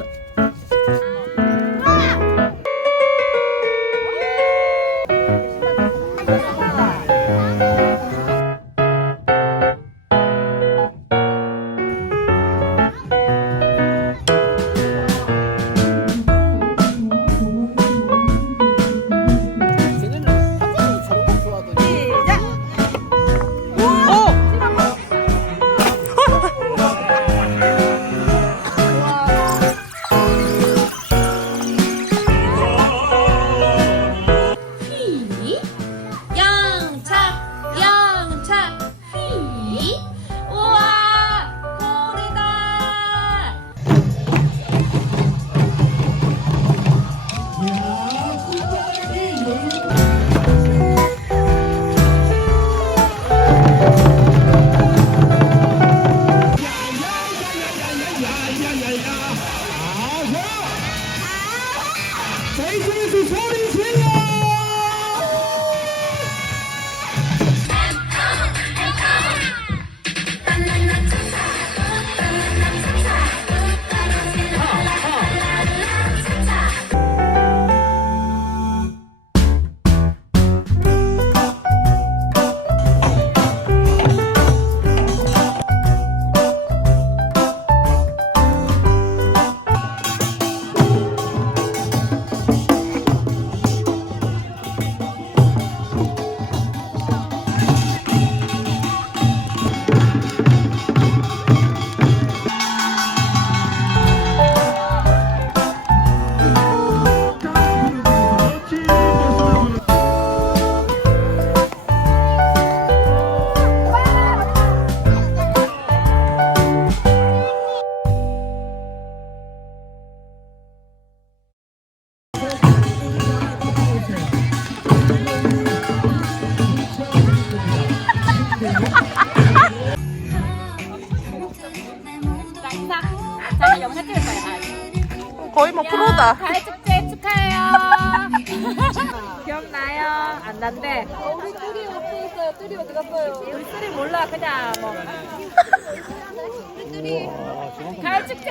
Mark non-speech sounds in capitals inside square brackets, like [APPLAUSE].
だ Hey, Francis, what is this? 거의 뭐 프로다. 가을 축제 축하해요. [LAUGHS] 기억나요? 안 난데. 우리 뚜리 어디 있어요? 뚜리 어디 갔어요? 우리 뚜리 몰라 그냥 뭐. 우리 뚜리 가을 축제.